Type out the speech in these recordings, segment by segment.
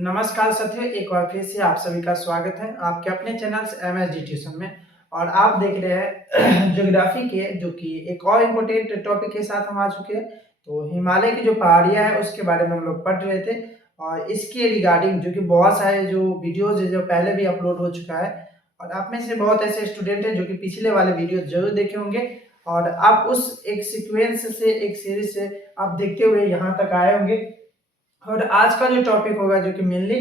नमस्कार साथियों, एक बार फिर से आप सभी का स्वागत है आपके अपने चैनल MSD ट्यूशन में। और आप देख रहे हैं ज्योग्राफी के जो कि एक और इम्पोर्टेंट टॉपिक के साथ हम आ चुके हैं। तो हिमालय की जो पहाड़ियां हैं उसके बारे में हम लोग पढ़ रहे थे और इसके रिगार्डिंग जो कि बहुत सारे जो वीडियोज है जो पहले भी अपलोड हो चुका है और आप में से बहुत ऐसे स्टूडेंट हैं जो कि पिछले वाले वीडियो जरूर देखे होंगे और आप उस एक सीक्वेंस से एक सीरीज से आप देखते हुए यहाँ तक आए होंगे। और आज का जो टॉपिक होगा जो कि मेनली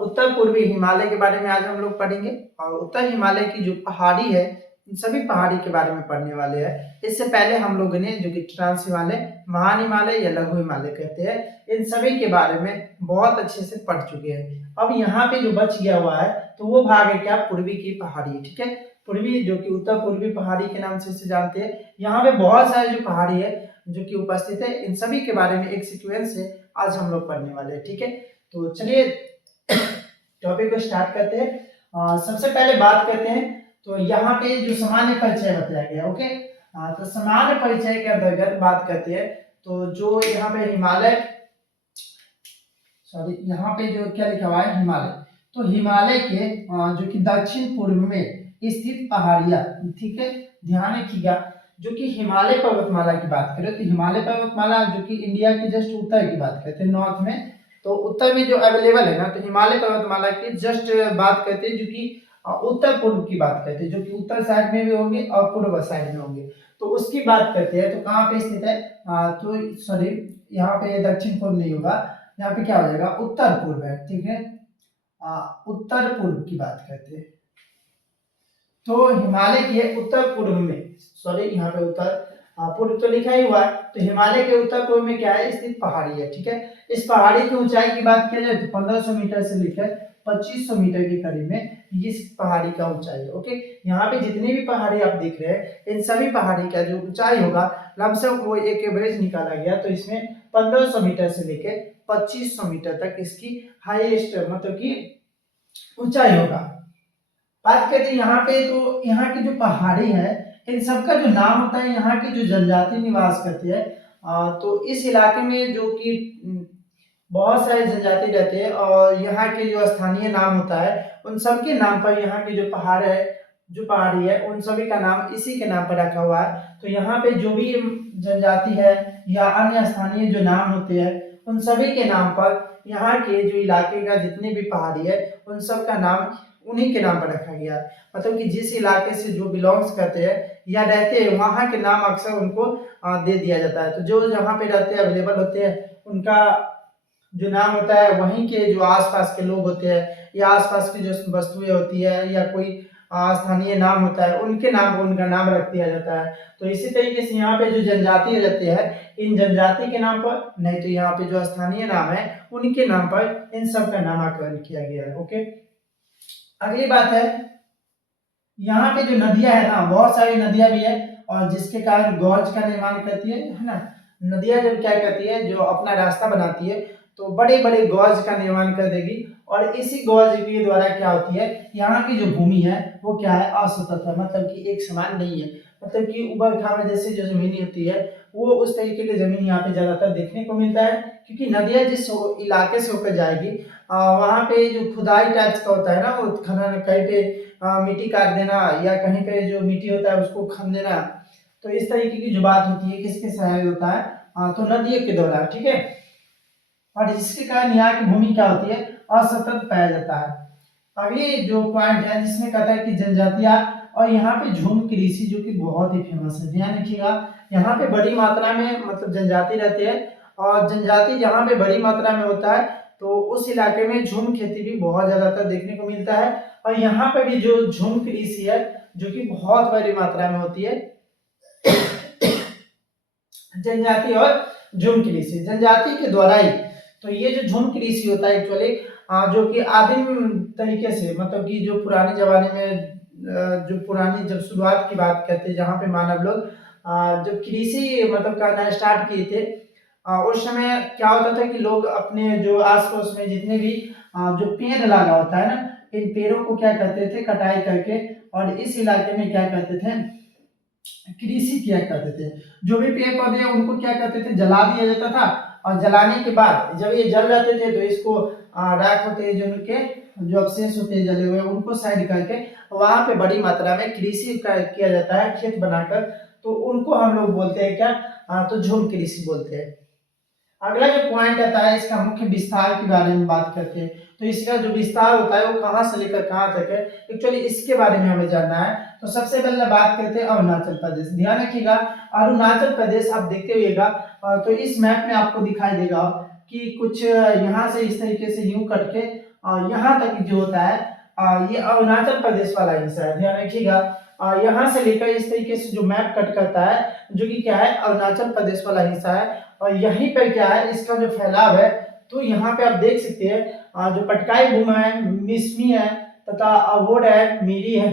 उत्तर पूर्वी हिमालय के बारे में आज हम लोग पढ़ेंगे और उत्तर हिमालय की जो पहाड़ी है इन सभी पहाड़ी के बारे में पढ़ने वाले हैं। इससे पहले हम लोगों ने जो कि ट्रांस हिमालय, महान हिमालय या लघु हिमालय कहते हैं, इन सभी के बारे में बहुत अच्छे से पढ़ चुके हैं। अब यहाँ पे जो बच गया हुआ है तो वो भाग है क्या, पूर्वी की पहाड़ी। ठीक है, पूर्वी जो कि उत्तर पूर्वी पहाड़ी के नाम से इसे जानते हैं। यहाँ पे बहुत सारी जो पहाड़ी है जो कि उपस्थित है, इन सभी के बारे में एक सीक्वेंस से आज हम लोग पढ़ने वाले हैं। ठीक है, तो चलिए टॉपिक को स्टार्ट करते हैं। सबसे पहले बात करते हैं तो यहाँ पे जो सामान्य परिचय बताया गया। ओके, तो सामान्य परिचय के अंतर्गत बात करते हैं तो जो यहाँ पे हिमालय, सॉरी यहाँ पे जो क्या लिखा हुआ है हिमालय, तो हिमालय के जो कि दक्षिण पूर्व में स्थित पहाड़ियां। ठीक है, ध्यान रखिएगा, जो कि हिमालय पर्वतमाला की बात करें तो हिमालय पर्वतमाला जो कि इंडिया के जस्ट उत्तर की बात करते हैं, नॉर्थ में, तो उत्तर में जो अवेलेबल है ना, तो हिमालय पर्वतमाला की जस्ट बात करते हैं जो कि उत्तर पूर्व की बात करते हैं, जो कि उत्तर साइड में भी होंगे और पूर्व साइड में होंगे, तो उसकी बात करते हैं। तो कहाँ पे स्थित है, तो सॉरी यहाँ पे दक्षिण पूर्व नहीं होगा, यहाँ पे क्या हो जाएगा, उत्तर पूर्व है। ठीक है, उत्तर पूर्व की बात करते हैं तो हिमालय के उत्तर पूर्व में, सॉरी यहाँ पे उत्तर पूर्व तो लिखा ही हुआ है, तो हिमालय के उत्तर पूर्व में क्या है, स्थित पहाड़ी है। ठीक है, इस पहाड़ी की ऊंचाई की बात की जाए तो 1500 मीटर से लेकर 2500 मीटर के करीब में इस पहाड़ी का ऊंचाई है। ओके, यहाँ पे जितनी भी पहाड़ी आप देख रहे हैं इन सभी पहाड़ी का जो ऊंचाई होगा लमसम वो एक एवरेज निकाला गया, तो इसमें 1500 मीटर से लेकर 2500 मीटर तक इसकी हाईएस्ट मतलब की ऊंचाई होगा। बात करते हैं यहाँ पे, तो यहाँ की जो पहाड़ी है इन सबका जो नाम होता है, यहाँ की जो जनजाति निवास करती है, तो इस इलाके में जो कि बहुत सारे जनजाति रहते हैं और यहाँ के जो स्थानीय नाम होता है उन सब के नाम पर यहाँ की जो पहाड़ है, जो पहाड़ी है, उन सभी का नाम इसी के नाम पर रखा हुआ है। तो यहाँ पे जो भी जनजाति है या अन्य स्थानीय जो नाम होते हैं उन सभी के नाम पर यहाँ के जो इलाके का जितने भी पहाड़ी है उन सब का नाम उन्हीं के नाम पर रखा गया है। मतलब कि जिस इलाके से जो बिलोंग्स करते हैं या रहते हैं वहाँ के नाम अक्सर उनको दे दिया जाता है। तो जो जहाँ पे रहते हैं अवेलेबल होते हैं उनका जो नाम होता है वहीं के जो आसपास के लोग होते हैं या आसपास की जो वस्तुएं होती है या कोई स्थानीय नाम होता है उनके नाम को उनका नाम रख दिया जाता है। तो इसी तरीके से यहाँ पे जो जनजाति रहते हैं इन जनजाति के नाम पर, नहीं तो यहाँ पे जो स्थानीय नाम है उनके नाम पर इन सब का नामकरण किया गया है। ओके, अगली बात है, यहाँ पे जो नदियां है ना, बहुत सारी नदियां भी है और जिसके कारण गॉर्ज का निर्माण करती है ना। नदियां जब क्या करती है, जो अपना रास्ता बनाती है तो बड़े बड़े गॉर्ज का निर्माण कर देगी और इसी गॉर्ज के द्वारा क्या होती है, यहाँ की जो भूमि है वो क्या है, असतत है, मतलब कि एक समान नहीं है। मतलब कि उबड़ खाबड़ जैसे जो जमीन होती है वो उस तरीके की जमीन यहाँ पे ज्यादातर देखने को मिलता है, क्योंकि नदियां जिस इलाके से होकर जाएगी वहाँ पे जो खुदाई टाइप्स का होता है ना, वो खनन कहीं पे मिट्टी काट देना या कहीं पे जो मिट्टी होता है उसको खन देना, तो इस तरीके की जो बात होती है किसके सहायक होता है, तो नदियों के द्वारा। ठीक है, और जिसके कारण यहाँ की भूमि क्या होती है, असतत पाया जाता है। अगली जो पॉइंट है जिसमें कहता है कि जनजातियां, और यहाँ पे झूम कृषि जो कि बहुत ही फेमस है, ध्यान रखिएगा, यहाँ पे बड़ी मात्रा में मतलब जनजाति रहते हैं और जनजाति जहाँ पे बड़ी मात्रा में होता है तो उस इलाके में झूम खेती भी बहुत ज्यादातर देखने को मिलता है। और यहाँ पे भी जो झूम कृषि है जो कि बहुत बड़ी मात्रा में होती है। जनजाति और झूम कृषि, जनजाति के द्वारा ही, तो ये जो झूम कृषि होता है एक्चुअली जो कि आदिम तरीके से, मतलब कि जो पुराने जमाने में जो पुरानी जब शुरुआत की बात करते हैं जहाँ पे मानव लोग जब कृषि मतलब करना स्टार्ट किए थे, उस समय क्या होता था कि लोग अपने जो आस पड़ोस में जितने भी जो पेड़ लगा होता है ना, इन पेड़ों को क्या करते थे, कटाई करके, और इस इलाके में क्या करते थे, कृषि किया करते थे। जो भी पेड़ पौधे उनको क्या करते थे, जला दिया जाता था और जलाने के बाद जब ये जल जाते थे तो इसको राख होते हैं जो उनके जो अवशेष होते हैं जले हुए उनको साइड करके वहां पे बड़ी मात्रा में कृषि किया जाता है खेत बनाकर, तो उनको हम लोग बोलते हैं क्या, तो झूम कृषि बोलते हैं। अगला जो पॉइंट आता है इसका मुख्य विस्तार के बारे में बात करते हैं। तो इसका जो विस्तार होता है वो कहाँ से लेकर कहाँ तक है, एक्चुअली इसके बारे में हमें जानना है। तो सबसे पहले बात करते हैं अरुणाचल प्रदेश। ध्यान रखिएगा अरुणाचल प्रदेश आप देखते हुएगा तो इस मैप में आपको दिखाई देगा कि कुछ यहाँ से इस तरीके से यूं कट के यहाँ तक जो होता है ये अरुणाचल प्रदेश वाला हिस्सा है। ध्यान रखिएगा यहाँ से लेकर इस तरीके से जो मैप कट करता है जो कि क्या है अरुणाचल प्रदेश वाला हिस्सा है। और यहीं पर क्या है इसका जो फैलाव है, तो यहाँ पे आप देख सकते हैं जो पटकाई भूमि है, मिसमी है तथा अवोड है, मीरी है,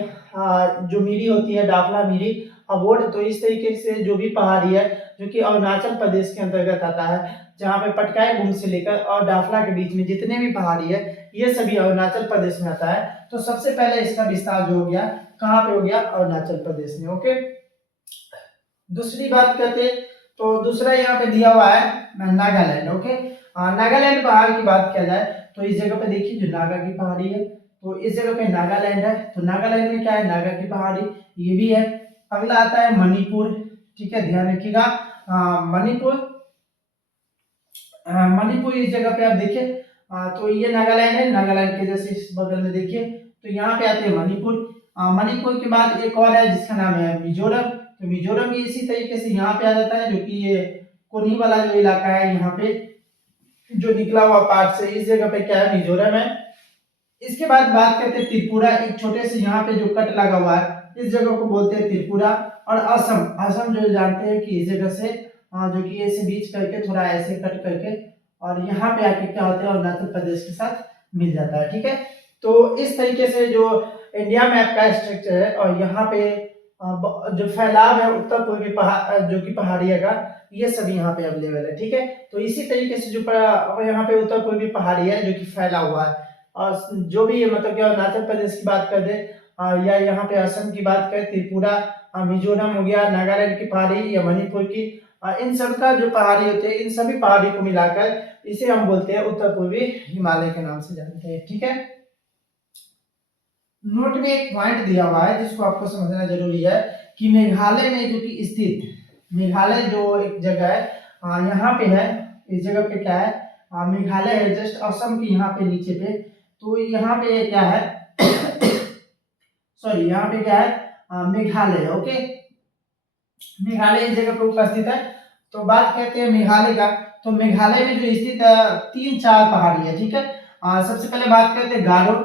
जो मीरी होती है डाफला मीरी अवोड। तो इस तरीके से जो भी पहाड़ी है जो कि अरुणाचल प्रदेश के अंतर्गत आता है, जहाँ पे पटकाई भूमि से लेकर और डाफला के बीच में जितने भी पहाड़ी है ये सभी अरुणाचल प्रदेश में आता है। तो सबसे पहले इसका विस्तार जो हो गया कहाँ पे हो गया, अरुणाचल प्रदेश में। ओके, दूसरी बात करते तो दूसरा यहाँ पे दिया हुआ है नागालैंड। ओके, नागालैंड पहाड़ की बात किया जाए तो इस जगह पे देखिए जो नागा की पहाड़ी है, तो इस जगह पे नागालैंड है। तो नागालैंड में क्या है, नागा की पहाड़ी ये भी है। अगला आता है मणिपुर। ठीक है, ध्यान रखिएगा मणिपुर, मणिपुर इस जगह पे आप देखिए तो ये नागालैंड है, नागालैंड के जैसे इस बगल में देखिए तो यहाँ पे आते हैं मणिपुर। मणिपुर के बाद एक और है जिसका नाम है मिजोरम। तो मिजोरम भी इसी तरीके से यहाँ पे आ जाता है, जो कि ये कोनी वाला जो इलाका है यहाँ पे जो निकला हुआ पार्ट से, इस जगह पे क्या है मिजोरम है। इसके बाद बात करते हैं त्रिपुरा, एक छोटे से यहाँ पे जो कट लगा हुआ है इस जगह को बोलते हैं त्रिपुरा। और असम, असम जो जानते हैं कि इस जगह से जो कि ऐसे बीच करके थोड़ा ऐसे कट करके और यहाँ पे आके क्या होता है अरुणाचल प्रदेश के साथ मिल जाता है। ठीक है, तो इस तरीके से जो इंडिया मैप का स्ट्रक्चर है और यहाँ पे जो फैलाव है उत्तर पूर्वी पहाड़ जो कि पहाड़िया का, ये सभी यहाँ पे अवेलेबल है। ठीक है, तो इसी तरीके से जो यहाँ पे उत्तर पूर्वी पहाड़ी है जो कि फैला हुआ है। और जो भी मतलब कि अरुणाचल प्रदेश की बात कर दे या यहाँ पे असम की बात करें, त्रिपुरा, मिजोरम हो गया, नागालैंड की पहाड़ी या मणिपुर की, इन सब का जो पहाड़ी होते हैं इन सभी पहाड़ी को मिलाकर इसे हम बोलते हैं उत्तर पूर्वी हिमालय के नाम से जानते हैं। ठीक है, नोट में एक पॉइंट दिया हुआ है जिसको आपको समझना जरूरी है कि मेघालय में जो कि स्थित, मेघालय जो एक जगह है यहाँ पे है, इस जगह पे क्या है मेघालय है जस्ट असम के यहाँ पे नीचे पे। तो यहाँ पे क्या है सॉरी यहाँ पे क्या है मेघालय। ओके, मेघालय इस जगह पे उपस्थित है। तो बात करते हैं मेघालय का, तो मेघालय में जो स्थित 3-4 पहाड़ी है। ठीक है, सबसे पहले बात करते हैं गारो,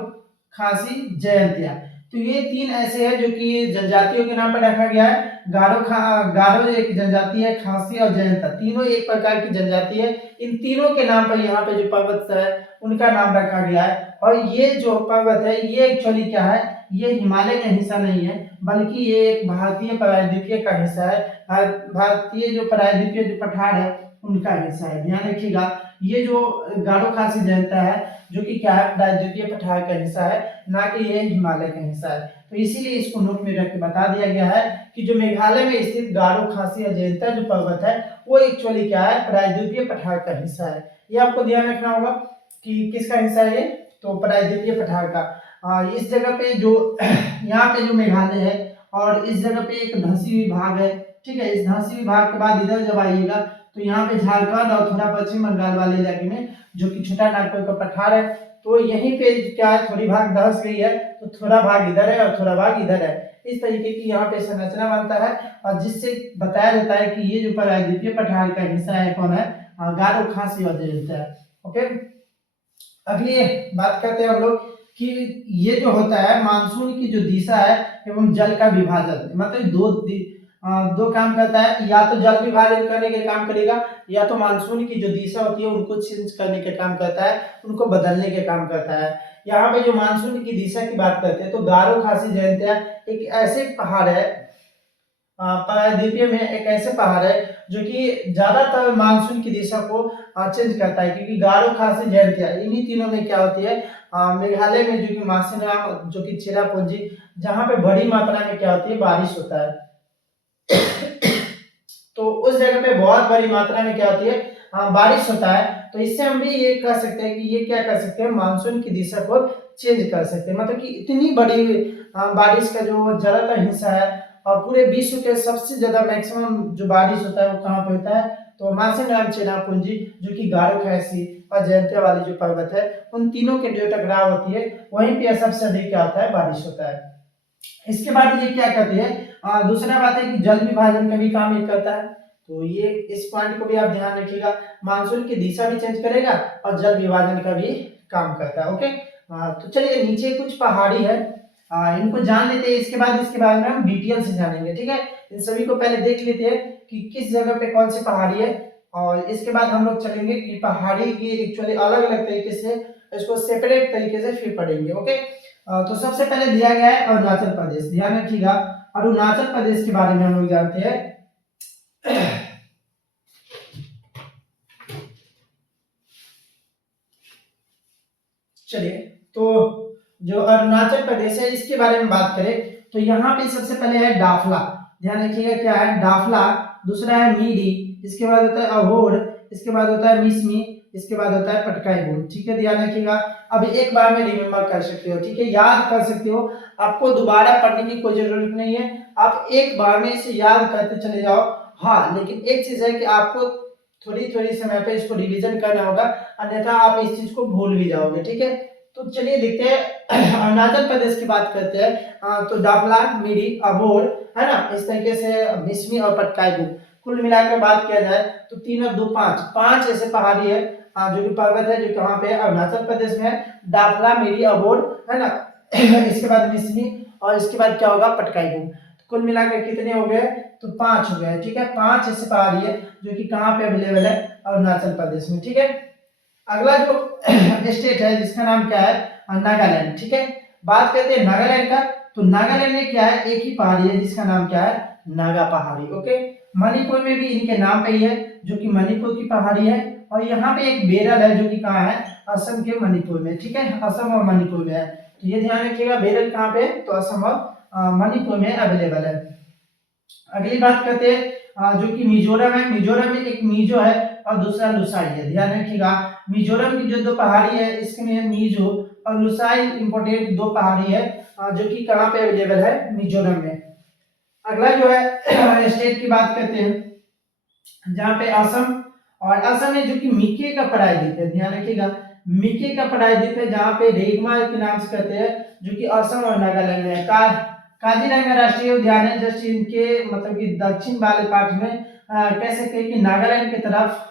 खासी, जयंतिया। तो ये 3 ऐसे हैं जो कि जनजातियों के नाम पर रखा गया है। गारो एक जनजाति है, खासी और जयंता तीनों एक प्रकार की जनजाति है। इन तीनों के नाम पर यहाँ पे जो पर्वत है उनका नाम रखा गया है। और ये जो पर्वत है ये एक्चुअली क्या है, ये हिमालय का हिस्सा नहीं है बल्कि ये एक भारतीय प्रायद्वीपीय का हिस्सा है। भारतीय जो प्रायद्वीपीय जो पठार है उनका हिस्सा है। ध्यान रखिएगा ये जो गारो खासी जयंता है जो कि क्या है प्रायद्वीपीय पठार का हिस्सा है, ना कि ये हिमालय का हिस्सा है। तो इसीलिए इसको नोट में रख के बता दिया गया है कि जो मेघालय में स्थित गारो खासी या जयंता जो पर्वत है वो एक्चुअली क्या है प्रायद्वीपीय पठार का हिस्सा है। ये आपको ध्यान रखना होगा कि किसका हिस्सा है ये, तो प्रायद्वीपीय पठार का। इस जगह पे जो यहाँ पे जो मेघालय है और इस जगह पे एक धसी विभाग है। ठीक है, इस धसी विभाग के बाद इधर जब आइएगा तो यहाँ पे झारखंड और थोड़ा पश्चिम बंगाल वाले इलाके में जो कि छोटा नागपुर का पठार है, तो यहीं पे क्या है थोड़ी भाग धस गई है, तो थोड़ा भाग इधर है और थोड़ा भाग इधर है। इस तरीके की यहाँ पे संरचना बनता है और जिससे बताया जाता है कि ये जो प्रायद्वीपीय पठार का हिस्सा है कौन है, गारो खासी और जयंता है। ओके, अगली बात करते हैं हम लोग कि ये जो होता है मानसून की जो दिशा है एवं जल का विभाजन, मतलब दो काम करता है, या तो जल विभाजन करने के काम करेगा या तो मानसून की जो दिशा होती है उनको चेंज करने के काम करता है, उनको बदलने के काम करता है। यहाँ पे जो मानसून की दिशा की बात करते हैं तो गारो खासी जयंतिया एक ऐसे पहाड़ है प्रायद्वीपीय में, एक ऐसे पहाड़ है जो कि ज्यादातर मानसून की दिशा को चेंज करता है, क्योंकि गारो खासी जयंतिया इन्हीं तीनों में क्या होती है मेघालय में जो कि मासिनराम जो कि चेरापूंजी, जहाँ पे बड़ी मात्रा में क्या होती है बारिश होता है तो उस जगह पे बहुत बड़ी मात्रा में क्या होती है बारिश होता है, तो इससे हम भी ये कह सकते हैं कि ये क्या कर सकते हैं, मानसून की दिशा को चेंज कर सकते हैं। मतलब कि इतनी बड़ी बारिश का जो ज्यादातर हिस्सा है और पूरे विश्व के सबसे ज्यादा मैक्सिमम जो बारिश होता है वो कहाँ पे होता है, तो मासेनराम चेनापुंजी जो कि गारो खासी और जयंतिया वाली जो पर्वत है उन तीनों के जो टकराव होती है वहीं पे सबसे अधिक क्या होता है, बारिश होता है। इसके बाद ये क्या करती है, दूसरा बात है कि जल विभाजन का भी काम ये करता है। तो ये इस पॉइंट को भी आप ध्यान रखिएगा, मानसून की दिशा भी चेंज करेगा और जल विभाजन का भी काम करता है। ओके, तो चलिए नीचे कुछ पहाड़ी है, इनको जान लेते हैं, इसके बाद इसके बारे में हम डिटेल से जानेंगे। ठीक है, इन सभी को पहले देख लेते हैं कि किस जगह पे कौन सी पहाड़ी है, और इसके बाद हम लोग चलेंगे कि पहाड़ी की एक्चुअली अलग अलग तरीके से इसको सेपरेट तरीके से फिर पढ़ेंगे। ओके, तो सबसे पहले दिया गया है अरुणाचल प्रदेश, ध्यान रखिएगा अरुणाचल प्रदेश के बारे में हम लोग जानते हैं। चलिए, तो जो अरुणाचल प्रदेश है इसके बारे में बात करें तो यहाँ पे सबसे पहले है डाफला, ध्यान रखिएगा क्या है डाफला, दूसरा है मीडी, इसके बाद होता है अहोर, इसके बाद होता है मिसमी, इसके बाद होता है पटकाई बोल। ठीक है, ध्यान रखिएगा। अब एक बार में रिमेम्बर कर सकते हो, ठीक है, याद कर सकते हो, आपको दोबारा पढ़ने की कोई जरूरत नहीं है, आप एक बार में इसे याद करते चले जाओ। हाँ, लेकिन एक चीज है कि आपको थोड़ी थोड़ी समय पे इसको रिवीजन करना होगा, अन्यथा आप इस चीज को भूल भी जाओगे। ठीक है, तो चलिए देखते हैं अरुणाचल प्रदेश की बात करते हैं। तो डाफला, मिडी, अबोर, है ना, इस तरीके से मिसमी और पटकाई, कुल मिलाकर बात किया जाए तो 3 और 2 5 5 ऐसे पहाड़ी है जो कि पर्वत है जो कहाँ पे अरुणाचल प्रदेश में है, डाफला, मिडी, अबोर, है ना इसके बाद मिसमी और इसके बाद क्या होगा, पटकाई। कुल मिलाकर कितने हो गए, तो 5 हो गए। ठीक है, 5 ऐसे पहाड़ी है जो कि कहाँ पे अवेलेबल है, अरुणाचल प्रदेश में। ठीक है, अगला जो स्टेट है जिसका नाम क्या है, नागालैंड। ठीक है, बात करते हैं नागालैंड का, तो नागालैंड में क्या है, एक ही पहाड़ी है जिसका नाम क्या है, नागा पहाड़ी। ओके, मणिपुर में भी इनके नाम पे ही है जो कि मणिपुर की पहाड़ी है, और यहाँ पे एक बेरल है जो कि कहाँ है, असम के मणिपुर में। ठीक है, असम और मणिपुर में है, तो ये ध्यान रखिएगा बेरल कहाँ पे है, तो असम और मणिपुर में अवेलेबल है। अगली बात करते हैं जो कि मिजोरम है, मिजोरम में एक मिजो है और दूसरा लुसाई है, ध्यान रखिएगा। मिजोरम की जो 2 पहाड़ी है इसमें मिजो और लुसाई इंपोर्टेंट 2 पहाड़ी है जो कि कहाँ पे अवेलेबल है, मिजोरम में। अगला जो है स्टेट की बात करते हैं जहाँ पे असम, और असम में जो कि मिके का पढ़ाई द्वीप है, ध्यान रखिएगा मिके का पढ़ाई द्वीप है जहाँ पे रेगमा के नाम से कहते हैं, जो कि असम और नागालैंड में है। काजीरंगा राष्ट्रीय उद्यान है जस्ट इनके मतलब कि दक्षिण वाले पार्ट में कह सकते हैं कि नागालैंड की तरफ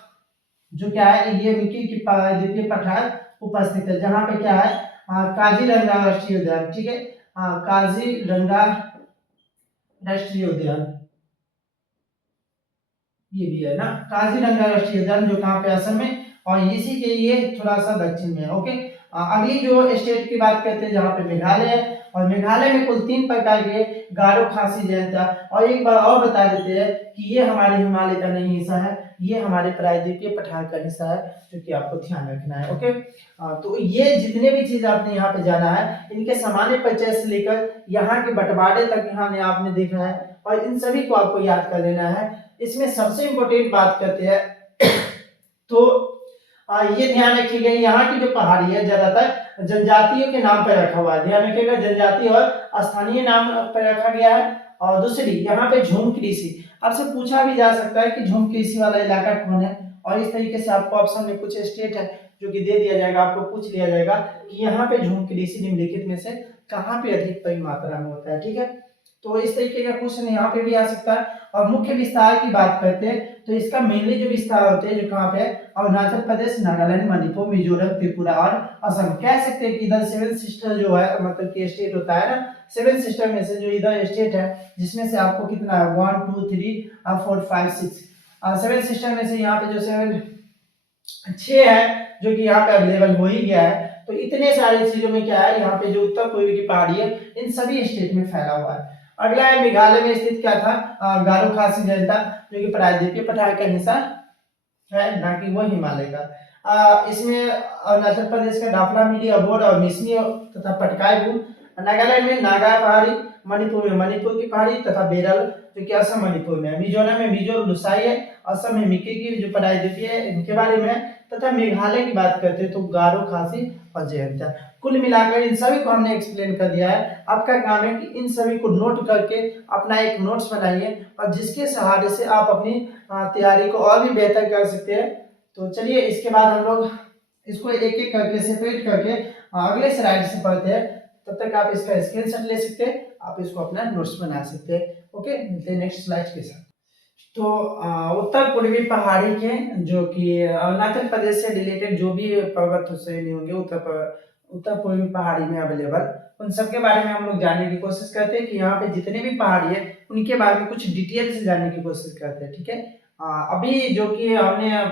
जो क्या है, ये मिकी की द्वीपीय पठार उपस्थित है, जहाँ पे क्या है, काजीरंगा राष्ट्रीय उद्यान। ठीक है, काजीरंगा राष्ट्रीय उद्यान ये भी है ना, काजीरंगा राष्ट्रीय उद्यान जो कहाँ पे असम में, और इसी के ये थोड़ा सा दक्षिण में है। ओके, अगली जो स्टेट की बात करते हैं जहाँ पे मेघालय है, और मेघालय में कुल 3 प्रकार के गारो, खासी, जयंता, और एक बार और बता देते हैं कि ये हमारे हिमालय का नहीं हिस्सा है, ये हमारे प्रायद्वीपीय पठार का हिस्सा है, जो कि आपको ध्यान रखना है। ओके, तो ये जितने भी चीज आपने यहाँ पे जाना है, इनके सामान्य परिचय से लेकर यहाँ के बंटवारे तक यहाँ ने आपने देखा है, और इन सभी को आपको याद कर लेना है। इसमें सबसे इंपॉर्टेंट बात करते हैं तो ये ध्यान रखिएगा, यहाँ की जो पहाड़ी है ज्यादातर जनजातियों के नाम पर रखा हुआ है, ध्यान रखिएगा जनजाति और स्थानीय नाम पर रखा गया है। और दूसरी यहाँ पे झूम कृषि, आपसे पूछा भी जा सकता है कि झूम कृषि वाला इलाका कौन है, और इस तरीके से आपको ऑप्शन में कुछ स्टेट है जो कि दे दिया जाएगा, आपको पूछ लिया जाएगा कि यहाँ पे झूम कृषि निम्नलिखित में से कहाँ पे अधिक बड़ी मात्रा में होता है। ठीक है, तो इस तरीके का क्वेश्चन यहाँ पे भी आ सकता है। और मुख्य विस्तार की बात करते हैं तो इसका मेनली जो विस्तार होते हैं जो कहाँ पे अरुणाचल प्रदेश, नागालैंड, मणिपुर, मिजोरम, त्रिपुरा और असम। कह सकते हैं कि इधर 7 सिस्टर जो है मतलब कि स्टेट होता है ना, 7 सिस्टर में से जो इधर स्टेट है जिसमें से आपको कितना है 1 2 3 4 5 6 7 सिस्टर में से यहाँ पे जो 6 है जो कि यहाँ पे अवेलेबल हो ही गया है। तो इतने सारी चीजों में क्या है, यहाँ पे जो उत्तर पूर्वी की पहाड़ी है इन सभी स्टेट में फैला हुआ है। अगला है मेघालय में स्थित क्या था, गारो, खासी, जयंता, जो कि प्रायद्वीपीय पठार का हिस्सा है, ना कि वो हिमालय का। इसमें अरुणाचल प्रदेश का डाफला, मिडी, अबोर और मिसमी तथा पटकाई भूमि, नागालैंड में नागा पहाड़ी, मणिपुर में मणिपुर की पहाड़ी तथा बेरल जो कि असम मणिपुर में है। मिजोरम में मिजो लुसाई है, असम में मिकी की जो पराइदिपी है इनके बारे में है, तथा मेघालय की बात करते हैं तो गारो, खासी और जयंतिया। कुल मिलाकर इन सभी को हमने एक्सप्लेन कर दिया है। आपका काम है कि इन सभी को नोट करके अपना एक नोट्स बनाइए और जिसके सहारे से आप अपनी तैयारी को और भी बेहतर कर सकते हैं। तो चलिए इसके बाद हम लोग इसको एक एक करके सेपरेट करके अगले स्लाइड से पढ़ते हैं। तब तक आप इसका स्क्रीनशॉट ले सकते हैं, आप इसको अपना नोट्स बना सकते हैं। ओके, मिलते हैं नेक्स्ट स्लाइड के साथ। तो उत्तर पूर्वी पहाड़ी के जो कि अरुणाचल प्रदेश से रिलेटेड जो भी पर्वत श्रेणी होंगे उत्तर पूर्वी पहाड़ी में अवेलेबल, उन सब के बारे में हम लोग जानने की कोशिश करते हैं कि यहाँ पे जितने भी पहाड़ी है उनके बारे में कुछ डिटेल से जानने की कोशिश करते हैं। ठीक है, अभी जो कि हमने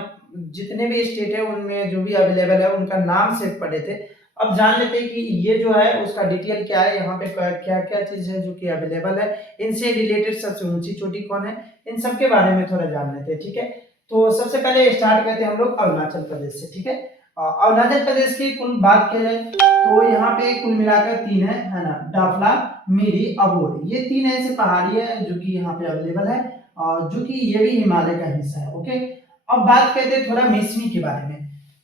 जितने भी स्टेट है उनमें जो भी अवेलेबल है उनका नाम से पढ़े थे। अब जान लेते हैं कि ये जो है उसका डिटेल क्या है, यहाँ पे क्या क्या चीज है जो कि अवेलेबल है, इनसे रिलेटेड सबसे ऊंची चोटी कौन है, इन सब के बारे में थोड़ा जान लेते हैं। ठीक है, तो सबसे पहले स्टार्ट करते हैं हम लोग अरुणाचल प्रदेश से। ठीक है, अरुणाचल प्रदेश की कुल बात की जाए तो यहाँ पे कुल मिलाकर 3 है ना, डाफला, मिरी, अबोरी, ये 3 ऐसे पहाड़ी है जो कि यहाँ पे अवेलेबल है और जो कि ये भी हिमालय का हिस्सा है। ओके, अब बात करते हैं थोड़ा मिसमी के बारे में।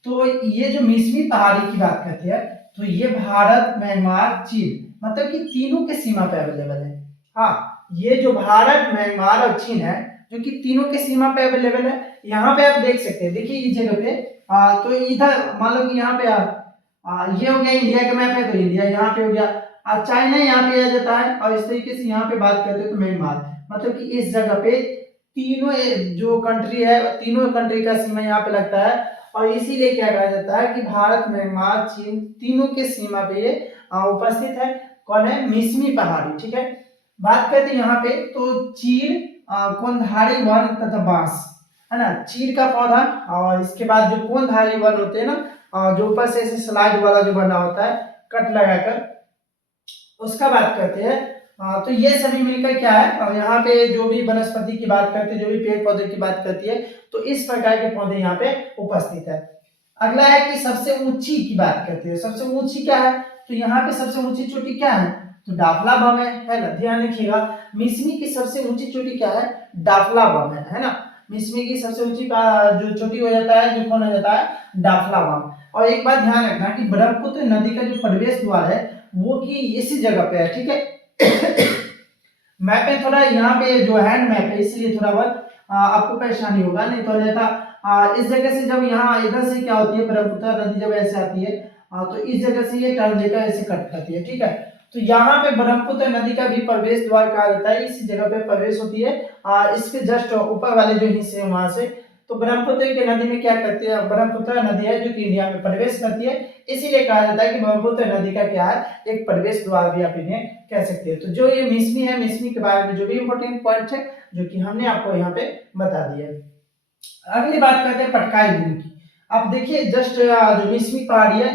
तो ये जो मिसमी पहाड़ी की बात करते हैं तो ये भारत, म्यांमार, चीन, मतलब कि तीनों के सीमा पे अवेलेबल है। हाँ, ये जो भारत, म्यांमार और चीन है जो कि तीनों के सीमा पे अवेलेबल है। यहाँ पे आप देख सकते हैं, देखिए इस जगह पे तो इधर मान लो कि यहाँ पे ये हो गया इंडिया का मैप है तो इंडिया यहाँ पे हो गया, चाइना यहाँ पे आ जाता है और इस तरीके से यहाँ पे बात करते हैं तो म्यांमार, मतलब कि इस जगह पे तीनों जो कंट्री है तीनों कंट्री का सीमा यहाँ पे लगता है और इसीलिए क्या कहा जाता है कि भारत, म्यांमार, चीन तीनों के सीमा पे ये उपस्थित है। कौन है? मिसमी पहाड़ी। ठीक है, बात करते हैं यहाँ पे तो चीड़, कोंधारी वन तथा बांस है ना, चीड़ का पौधा और इसके बाद जो कोंधारी वन होते हैं ना, जो ऊपर से ऐसे स्लाइड वाला जो बना होता है कट लगाकर, उसका बात करते हैं। तो ये सभी मिलकर क्या है, और यहाँ पे जो भी वनस्पति की बात करते हैं, जो भी पेड़ पौधे की बात करती है, तो इस प्रकार के पौधे यहाँ पे उपस्थित है। अगला है कि सबसे ऊंची की बात करते हैं। सबसे ऊंची क्या है, तो यहाँ पे सबसे ऊंची चोटी क्या है, तो डाफला बम है ना, ध्यान रखिएगा। मिसमी की सबसे ऊंची चोटी क्या है, डाफला बम है ना। मिसमी की सबसे ऊंची जो चोटी हो जाता है, जो कौन हो जाता है, डाफला बम। और एक बात ध्यान रखना कि ब्रह्मपुत्र नदी का जो प्रवेश द्वार है वो कि इसी जगह पे है। ठीक है, मैप है थोड़ा यहाँ पे जो हैंड मैप है इसलिए थोड़ा बहुत आपको परेशानी होगा, नहीं तो रहता इस जगह से जब यहाँ इधर से क्या होती है, ब्रह्मपुत्र नदी जब ऐसे आती है तो इस जगह से ये टर्न लेकर ऐसे कट करती है। ठीक है, तो यहाँ पे ब्रह्मपुत्र नदी का भी प्रवेश द्वार कहा जाता है, इसी जगह पे प्रवेश होती है इसके जस्ट ऊपर वाले जो हिस्से हैं वहां से। तो ब्रह्मपुत्र की नदी में क्या करती है, ब्रह्मपुत्र नदी है जो कि इंडिया में प्रवेश करती है, इसीलिए कहा जाता है कि ब्रह्मपुत्र नदी का क्या है, एक प्रवेश द्वार भी आप इन्हें कह सकते हैं। तो जो ये मिसमी है, मिसमी के बारे में जो भी इंपॉर्टेंट पॉइंट है जो कि हमने आपको यहाँ पे बता दिया है। अगली बात करते हैं पटकाई बूम की। आप देखिए जस्ट जो मिसमी पहाड़ी है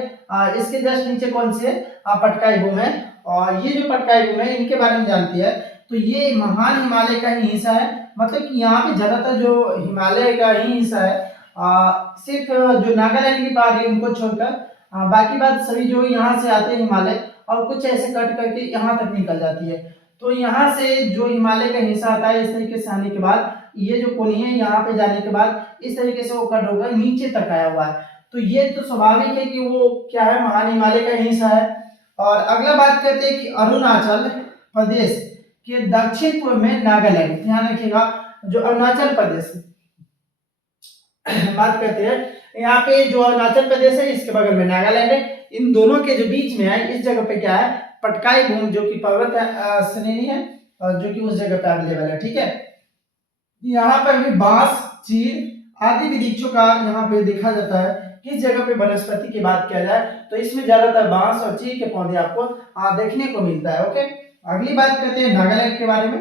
इसके जस्ट नीचे कौन सी है, पटकाई बूम है। और ये जो पटकाई बूम है इनके बारे में जानती है तो ये महान हिमालय का ही हिस्सा है, मतलब कि यहाँ पे ज्यादातर जो हिमालय का ही हिस्सा है, सिर्फ जो नागालैंड की पहाड़ी है उनको छोड़कर बाकी बात सभी जो यहाँ से आते हैं हिमालय और कुछ ऐसे कट करके यहाँ तक निकल जाती है। तो यहाँ से जो हिमालय का हिस्सा आता है इस तरीके से आने के बाद ये जो कोनी है यहाँ पे जाने के बाद इस तरीके से वो कट होकर नीचे तक आया हुआ है। तो ये तो स्वाभाविक है कि वो क्या है, महान हिमालय का हिस्सा है। और अगला बात करते हैं कि अरुणाचल प्रदेश के दक्षिण पूर्व में नागालैंड, ध्यान रखिएगा जो अरुणाचल प्रदेश बात करते हैं, यहाँ पे जो अरुणाचल प्रदेश है इसके बगल में नागालैंड है, इन दोनों के जो बीच में है इस जगह पे क्या है, पटकाई बूम जो कि पर्वत श्रेणी है जो कि उस जगह पे अवेलेबल है। ठीक है, यहाँ पर भी बांस, चीड़ आदि वृक्षों का यहाँ पे देखा जाता है। किस जगह पे वनस्पति की बात किया जाए तो इसमें ज्यादातर बांस और चीड़ के पौधे आपको देखने को मिलता है। ओके, अगली बात करते हैं नागालैंड के बारे में।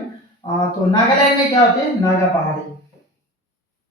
तो नागालैंड में क्या होते हैं, नागा पहाड़ी,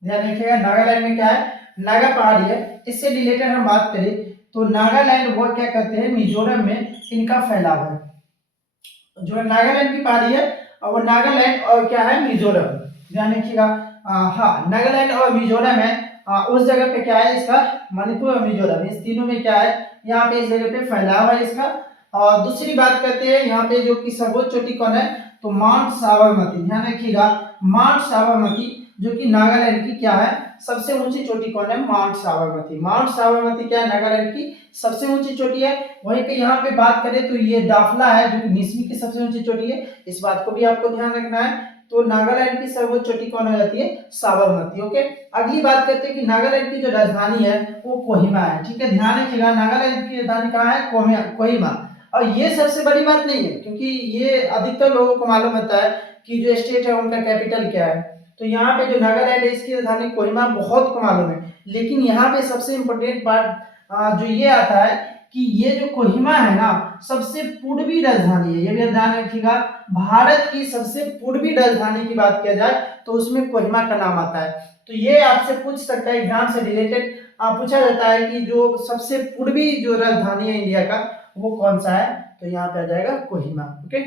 ध्यान रखिएगा नागालैंड में क्या है, नागा पहाड़ी है। इससे रिलेटेड हम बात करें तो नागालैंड वो क्या कहते हैं, मिजोरम में इनका फैलाव है। जो नागालैंड की पहाड़ी है वो नागालैंड और क्या है, मिजोरम, ध्यान रखिएगा। हाँ, नागालैंड और मिजोरम है, उस जगह पे क्या है इसका, मणिपुर और मिजोरम, इस तीनों में क्या है, यहाँ पे इस जगह पे फैलाव है इसका। और दूसरी बात करते हैं यहाँ पे जो कि सर्वोच्च चोटी कौन है, तो माउंट साबरमती, ध्यान रखिएगा, माउंट साबरमती जो कि नागालैंड की क्या है सबसे ऊंची चोटी कौन है, माउंट साबरमती। माउंट साबरमती क्या है, नागालैंड की सबसे ऊंची चोटी है। वहीं पे यहाँ पे बात करें तो ये डाफला है जो कि मिसमी की सबसे ऊंची चोटी है, इस बात को भी आपको ध्यान रखना है। तो नागालैंड की सर्वोच्च चोटी कौन हो जाती है, साबरमती। ओके, अगली बात करते हैं कि नागालैंड की जो राजधानी है वो कोहिमा है। ठीक है, ध्यान रखिएगा, नागालैंड की राजधानी कहाँ है, कोहिमा। और ये सबसे बड़ी बात नहीं है, क्योंकि ये अधिकतर लोगों को मालूम होता है कि जो स्टेट है उनका कैपिटल क्या है। तो यहाँ पे जो नागालैंड है इसकी राजधानी कोहिमा बहुत को मालूम है, लेकिन यहाँ पे सबसे इम्पोर्टेंट बात जो ये आता है कि ये जो कोहिमा है ना सबसे पूर्वी राजधानी है, ये भी ध्यान रखिएगा। भारत की सबसे पूर्वी राजधानी की बात किया जाए तो उसमें कोहिमा का नाम आता है। तो ये आपसे पूछ सकता है, एग्जाम से रिलेटेड पूछा जाता है कि जो सबसे पूर्वी जो राजधानी है इंडिया का वो कौन सा है, तो यहाँ पे आ जाएगा कोहिमा। ओके,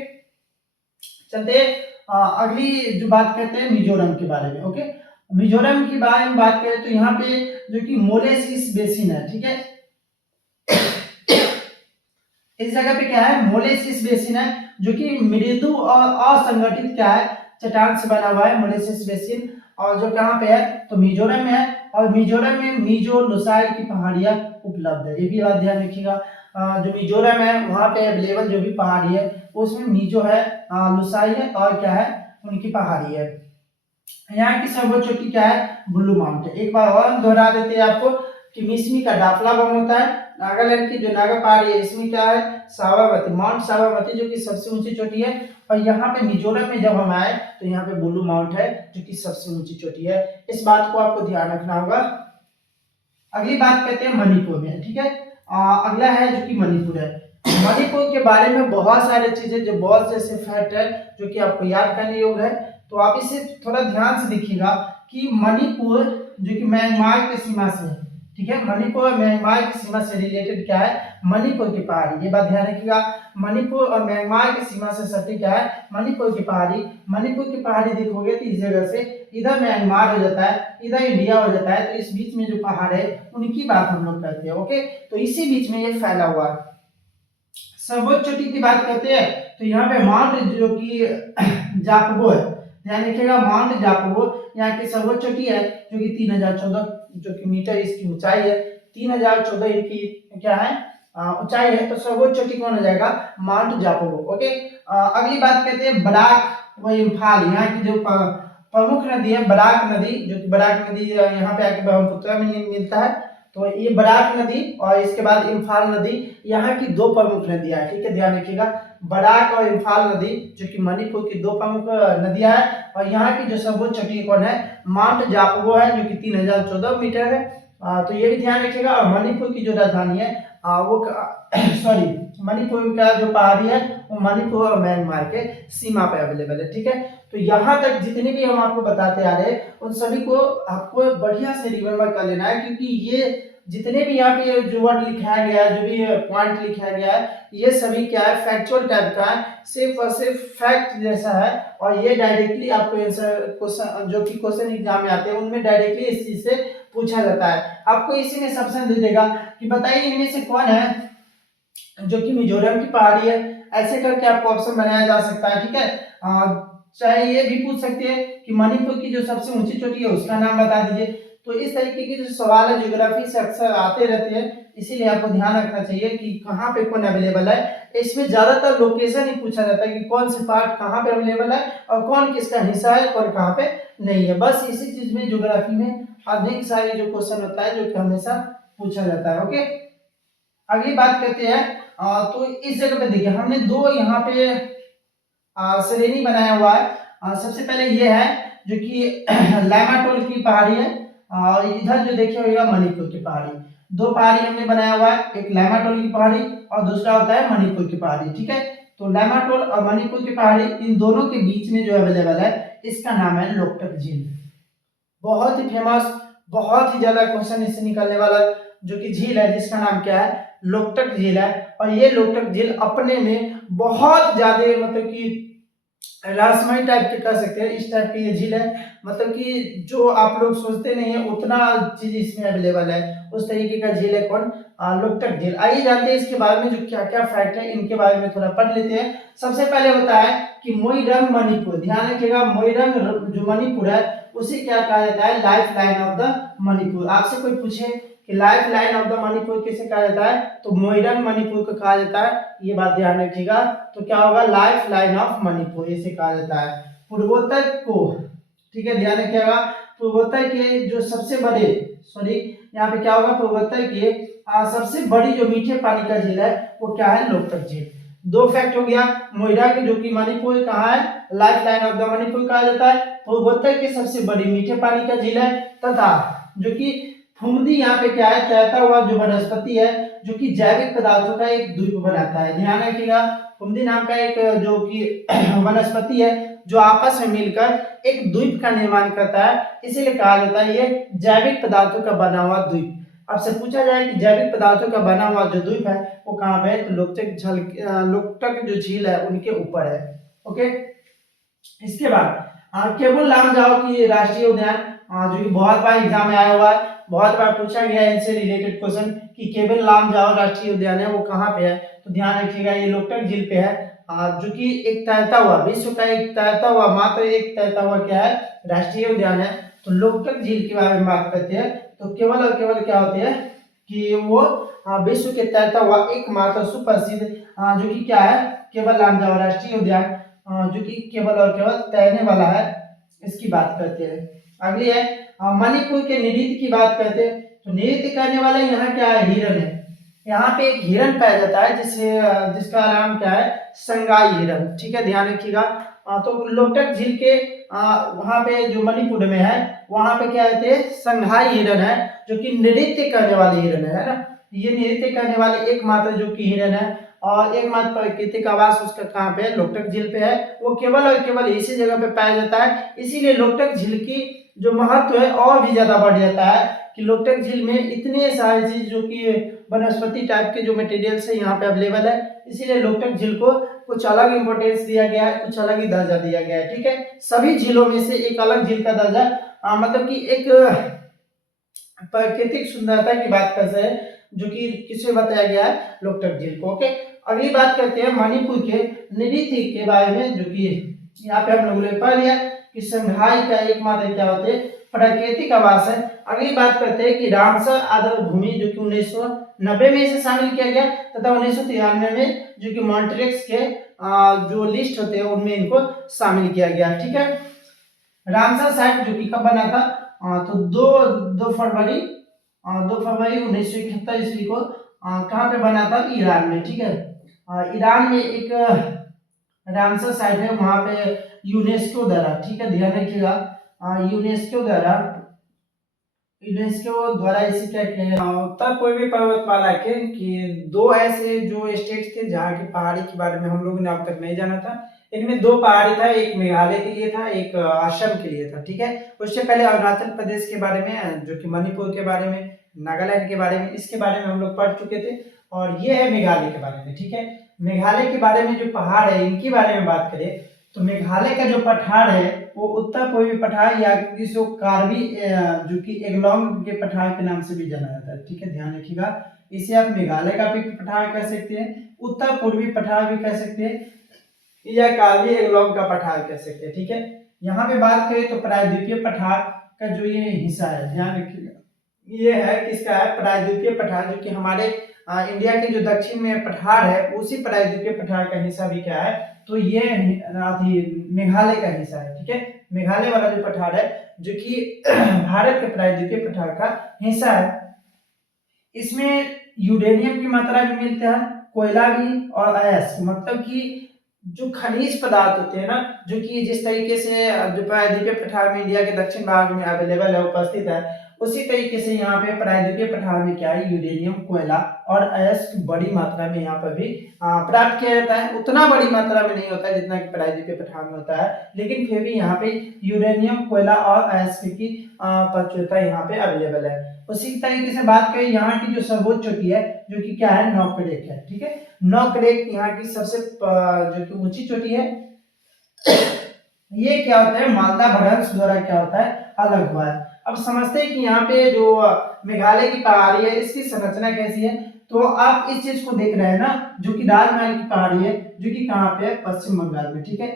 चलते अगली जो बात करते हैं मिजोरम के बारे में। ओके, मिजोरम के बारे में बात करें तो यहाँ पे जो कि मोलेसिस बेसिन है, ठीक है, इस जगह पे क्या है, मोलेसिस बेसिन है जो कि मृदु और असंगठित क्या है, चट्टान से बना हुआ है मोलेसिस बेसिन। और जो कहाँ पे है, तो मिजोरम में है। और मिजोरम में मीजो लोसाई की पहाड़ियां उपलब्ध है, ये भी बात ध्यान रखिएगा। जो मिजोरम है वहाँ पे अवेलेबल जो भी पहाड़ी है उसमें मीजो है, लोसाई है और क्या है उनकी पहाड़ी है। यहाँ की सर्वोच्च चोटी क्या है, ब्लू माउंट है। एक बार और हम दोहरा देते हैं आपको कि मिसमी का डाफला बम होता है, नागालैंड की जो नागा पहाड़ी है इसमें क्या है, साबरमती, माउंट साबरमती जो कि सबसे ऊंची चोटी है। और यहाँ पे मिजोरम में जब हम आए तो यहाँ पे ब्लू माउंट है जो कि सबसे ऊंची चोटी है, इस बात को आपको ध्यान रखना होगा। अगली बात करते हैं मणिपुर में। ठीक है, अगला है जो कि मणिपुर है। मणिपुर के बारे में बहुत सारी चीजें, जो बहुत से ऐसे फैक्ट है जो कि आपको याद करने योग्य है, तो आप इसे थोड़ा ध्यान से देखिएगा कि मणिपुर जो कि म्यांमार की सीमा से है। ठीक है, मणिपुर और म्यांमार की सीमा से रिलेटेड क्या है, मणिपुर की पहाड़ी, ये बात ध्यान रखिएगा। मणिपुर और म्यांमार की सीमा से सटी क्या है, मणिपुर की पहाड़ी। मणिपुर की पहाड़ी देखोगे तो इस जगह से इधर म्यांमार हो जाता है, इधर इंडिया हो जाता है, तो इस बीच में जो पहाड़ है उनकी बात हम लोग करते हैं। ओके, तो इसी बीच में ये फैला हुआ है। सर्वोच्च चोटी की बात करते हैं तो यहाँ पे माउंट जो कि जापगो है, ध्यान रखिएगा, माउंट जापगो यहाँ की सर्वोच्च चोटी है जो कि 3014 जो कि मीटर इसकी ऊंचाई है, 3014 इनकी क्या है ऊंचाई है। तो सर्वोच्च चोटी कौन हो जाएगा, माउंट जापगो। ओके, अगली बात करते हैं बराक व इम्फाल, यहाँ की जो प्रमुख नदी है बराक नदी, जो कि बराक नदी यहाँ पे आके ब्रह्मपुत्र में मिलता है। तो ये बराक नदी और इसके बाद इम्फाल नदी यहाँ की दो प्रमुख नदियां हैं। ठीक है, ध्यान रखिएगा, बराक और इम्फाल नदी जो कि मणिपुर की दो प्रमुख नदियां हैं। और यहाँ की जो सर्वोच्च चोटी कौन है, माउंट जापगो है जो कि 3014 मीटर है। तो ये भी ध्यान रखिएगा। और मणिपुर की जो राजधानी है वो सॉरी मणिपुर का जो पहाड़ी है वो मणिपुर और म्यांमार के सीमा पे अवेलेबल है। ठीक है, तो यहाँ तक जितने भी हम आपको बताते आ रहे हैं उन सभी को आपको बढ़िया से रिमेम्बर कर लेना है, क्योंकि ये जितने भी यहाँ पे जो वर्ड लिखाया गया है, जो भी पॉइंट लिखाया गया है, ये सभी क्या है, फैक्चुअल टाइप का है, सिर्फ और सिर्फ फैक्ट जैसा है। और ये डायरेक्टली आपको आंसर क्वेश्चन जो कि क्वेश्चन एग्जाम में आते हैं उनमें डायरेक्टली इस चीज से पूछा जाता है। आपको इसी में ऑप्शन दे देगा कि बताइए इनमें से कौन है जो कि मिजोरम की पहाड़ी है, ऐसे करके आपको ऑप्शन बनाया जा सकता है। ठीक है, चाहे ये भी पूछ सकते हैं कि मणिपुर की जो सबसे ऊंची चोटी है उसका नाम बता दीजिए। तो इस तरीके के जो सवाल है ज्योग्राफी से अक्सर आते रहते हैं, इसीलिए आपको ध्यान रखना चाहिए कि कहाँ पे कौन अवेलेबल है। इसमें ज्यादातर लोकेशन ही पूछा जाता है कि कौन से पार्ट कहाँ पे अवेलेबल है और कौन किसका हिस्सा है, कौन कहाँ पे नहीं है। बस इसी चीज में ज्योग्राफी में अधिक सारे जो क्वेश्चन होता है जो कि हमेशा पूछा जाता है। ओके, अगली बात करते हैं तो इस जगह पे देखिए हमने दो यहाँ पे श्रेणी बनाया हुआ है। सबसे पहले ये है जो कि लैमाटोल की पहाड़ी है और इधर जो देखिए होगा मणिपुर की पहाड़ी। दो पहाड़ी हमने बनाया हुआ है, एक लैमाटोल की पहाड़ी और दूसरा होता है मणिपुर की पहाड़ी। ठीक है, तो लैमाटोल और मणिपुर की पहाड़ी इन दोनों के बीच में जो अवेलेबल है इसका नाम है लोकटक झील। बहुत ही फेमस, बहुत ही ज्यादा क्वेश्चन इससे निकलने वाला जो कि झील है जिसका नाम क्या है, लोकटक झील है। और ये लोकटक झील अपने में बहुत ज्यादा मतलब कि रहस्यमय टाइप के कह सकते हैं, इस टाइप की ये झील है। मतलब कि जो आप लोग सोचते नहीं है उतना चीज इसमें अवेलेबल है उस तरीके का झील है कौन, लोकटक झील। आइए जानते हैं इसके बारे में जो क्या क्या फैक्ट है इनके बारे में थोड़ा पढ़ लेते हैं। सबसे पहले होता है कि मोइरंग मणिपुर, ध्यान रखिएगा मोइरंग जो मणिपुर है उसे क्या कहा जाता है, life line of the Manipur. आपसे कोई पूछे कि life line of the Manipur किसे कहा जाता है, तो मोइरंग मणिपुर को कहा जाता है, ये बात ध्यान रखिएगा। तो क्या होगा, लाइफ लाइन ऑफ मणिपुर इसे कहा जाता है। पूर्वोत्तर को, ठीक है ध्यान रखिएगा, पूर्वोत्तर के जो सबसे बड़े, सॉरी यहाँ पे क्या होगा, पूर्वोत्तर के सबसे बड़ी जो मीठे पानी का झील है वो क्या है, लोकटक झील। दो फैक्ट हो गया, मोइरंग जो कि मणिपुर कहाँ है, life line of the Manipur कहा जाता है, पूर्वोत्तर के सबसे बड़ी मीठे पानी का झील है, तथा जो कि फुमदी यहाँ पे क्या है, तैरता हुआ जो वनस्पति है जो कि जैविक पदार्थों का एक द्वीप बनाता है। ध्यान रखिएगा, फुमदी नाम का एक जो कि वनस्पति है जो आपस में मिलकर एक द्वीप का निर्माण करता है, इसीलिए कहा जाता है ये जैविक पदार्थों का बना हुआ द्वीप। आपसे पूछा जाए कि जैविक पदार्थों का बना हुआ जो द्वीप है वो कहाँ पे है, तो लोकटक जो झील है उनके ऊपर है। ओके, इसके बाद केबुल लामजाओ की राष्ट्रीय उद्यान, जो कि बहुत बार एग्जाम में आया हुआ है, बहुत बार पूछा गया है इनसे रिलेटेड क्वेश्चन कि केबुल लामजाओ राष्ट्रीय उद्यान है वो कहाँ पे है, तो ध्यान रखिएगा ये लोकटक झील पे है, जो कि एक तैरता हुआ, विश्व का एक तैरता हुआ, मात्र एक तैरता हुआ क्या है, राष्ट्रीय उद्यान है। तो लोकटक झील के बारे में बात करते हैं तो केवल और केवल क्या होते हैं कि वो विश्व के तैरता हुआ एकमात्र सुप्रसिद्ध जो कि क्या है, केवल लामजाओ राष्ट्रीय उद्यान, जो कि केवल और केवल तैरने वाला है, इसकी बात करते हैं। अगली है मणिपुर के नृत्य की बात करते हैं, तो नृत्य करने वाला यहाँ क्या है, हिरन है। यहाँ पे एक हिरन पाया जाता है जिसका नाम क्या है, संगाई हिरन, ठीक है ध्यान रखिएगा। तो लोकटक झील के वहां पे जो मणिपुर में है वहां पे क्या कहते हैं, संघाई हिरन है, जो कि नृत्य करने वाले हिरन है ना, ये नृत्य करने वाले एकमात्र जो कि हिरन है, और एकमात्र प्राकृतिक आवास उसका कहाँ पे है, लोकटक झील पे है। वो केवल और केवल इसी जगह पे पाया जाता है, इसीलिए लोकटक झील की जो महत्व है और भी ज्यादा बढ़ जाता है कि लोकटक झील में इतने सारी चीज जो कि वनस्पति टाइप के जो मटेरियल्स है यहाँ पे अवेलेबल है, इसीलिए लोकटक झील को कुछ अलग इंपोर्टेंस दिया गया है, कुछ अलग ही दर्जा दिया गया है। ठीक है, सभी झीलों में से एक अलग झील का दर्जा, मतलब कि एक प्राकृतिक सुंदरता की बात कर रहे हैं जो कि किसे बताया गया है, लोकटक झील को। ओके, अगली बात करते हैं मणिपुर के नृत्य के बारे में, जो कि यहाँ पे हम लोगों ने पढ़ लिया कि संघाई का एकमात्र क्या होते हैं, प्राकृतिक आवास है। अगली बात करते हैं कि रामसर आर्द्र भूमि जो कि 1990 में इसे शामिल किया गया तथा 1993 में जो कि मॉन्ट्रेक्स के जो लिस्ट होते हैं उनमें इनको शामिल किया गया। ठीक है, रामसर साइट जो कि कब बना था, तो 2 फरवरी 1971 ईस्वी को कहाँ पे बना था, ईरान में। ठीक है, ईरान में एक रामसर साइट है, वहां पे यूनेस्को द्वारा, ठीक है ध्यान रखिएगा, यूनेस्को द्वारा इसे क्या किया गया, उत्तर पूर्वी पर्वतमाला के कि 2 ऐसे जो स्टेट्स थे जहाँ की पहाड़ी के बारे में हम लोगों ने अब तक नहीं जाना था। इनमें 2 पहाड़ी था, एक मेघालय के लिए था, एक असम के लिए था। ठीक है, उससे पहले अरुणाचल प्रदेश के बारे में, जो कि मणिपुर के बारे में, नागालैंड के बारे में, इसके बारे में हम लोग पढ़ चुके थे। और ये है मेघालय के बारे में। ठीक है, मेघालय के बारे में जो पहाड़ है इनके बारे में बात करें तो मेघालय का जो पठार है वो उत्तर पूर्वी पठार या जिसको कार्बी जो कि एंगलोंग के पठार के नाम से भी जाना जाता है। ठीक है, ध्यान रखिएगा, इसे आप मेघालय का भी पठार कह सकते हैं, उत्तर पूर्वी पठार भी कह सकते हैं या कार्बी एंगलोंग का पठार कह सकते हैं। ठीक है, यहाँ पे बात करें तो प्रायद्वीपीय पठार का जो ये हिस्सा है, ध्यान रखिएगा, ये है किसका है, प्रायद्वीपीय पठार, जो कि हमारे इंडिया के जो दक्षिण में पठार है उसी प्रायद्वीपीय पठार का हिस्सा भी क्या है, तो ये मेघालय का हिस्सा है। ठीक है, मेघालय वाला जो पठार है जो कि भारत के प्रायद्वीपीय पठार का हिस्सा है, इसमें यूरेनियम की मात्रा भी मिलता है, कोयला भी, और अयस्क मतलब कि जो खनिज पदार्थ होते हैं ना, जो कि जिस तरीके से जो प्रायद्वीपीय पठार में इंडिया के दक्षिण भाग में अवेलेबल है, उपस्थित है, उसी तरीके से यहाँ पे प्रायद्वीपीय पठार में क्या है, यूरेनियम, कोयला और अयस्क बड़ी मात्रा में यहाँ पर भी प्राप्त किया जाता है। उतना बड़ी मात्रा में नहीं होता है जितना कि प्रायद्वीपीय पठार में होता है, लेकिन फिर भी यहाँ पे यूरेनियम, कोयला और अयस्क की प्रचुरता यहाँ पे अवेलेबल है। उसी तरीके से बात करें यहाँ की जो सर्वोच्च चोटी है जो कि क्या है, नौकरेक है। ठीक है, नौकरेक यहाँ की सबसे जो कि ऊंची चोटी है। ये क्या होता है, मालदा भ्रंश द्वारा क्या होता है, अलग हुआ है। अब समझते हैं कि यहाँ पे जो मेघालय की पहाड़ी है इसकी संरचना कैसी है। तो आप इस चीज को देख रहे हैं ना, जो कि राजमहल की पहाड़ी है, जो कि कहाँ पे है, पश्चिम बंगाल में, ठीक है।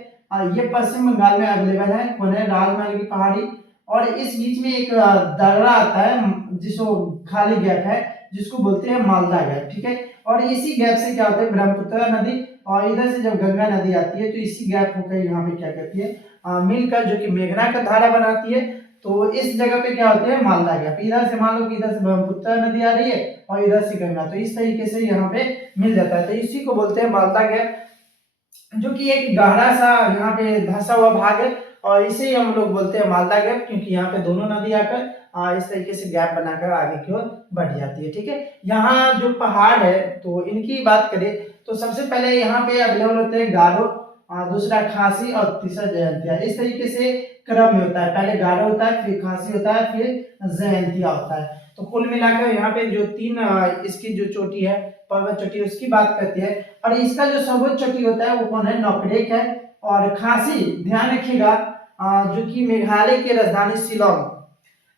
ये पश्चिम बंगाल में अवेलेबल है, कौन है, राजमहल की पहाड़ी। और इस बीच में एक दर्रा आता है जिसको खाली गैप है, जिसको बोलते हैं मालदा गैप, ठीक है। और इसी गैप से क्या होता है, ब्रह्मपुत्र नदी और इधर से जब गंगा नदी आती है तो इसी गैप होकर यहाँ पे क्या कहती है, मिलकर जो कि मेघना का धारा बनाती है। तो इस जगह पे क्या होते हैं, मालदा गैप। इधर से मान लो कि इधर से ब्रह्मपुत्र नदी आ रही है और इधर से गंगा, तो इस तरीके से यहाँ पे मिल जाता है, तो इसी को बोलते हैं मालदा गैप, जो कि एक गहरा सा यहाँ पे धंसा हुआ भाग है। और इसे हम लोग बोलते हैं मालदा गैप, क्योंकि यहाँ पे दोनों नदी आकर इस तरीके से गैप बनाकर आगे की ओर बढ़ जाती है, ठीक है। यहाँ जो पहाड़ है तो इनकी बात करें तो सबसे पहले यहाँ पे अवेलेबल होते हैं गारो, दूसरा खासी और तीसरा जयंतिया। इस तरीके से क्रम में होता है, पहले गारो होता है, फिर खासी होता है, फिर जयंतिया होता है। तो कुल मिलाकर यहाँ पे जो तीन इसकी जो चोटी है, पर्वत चोटी, उसकी बात करते हैं। और इसका जो सर्वोच्च चोटी होता है वो कौन है, नोकरेक है। और खासी, ध्यान रखिएगा, जो कि मेघालय की राजधानी शिलोंग,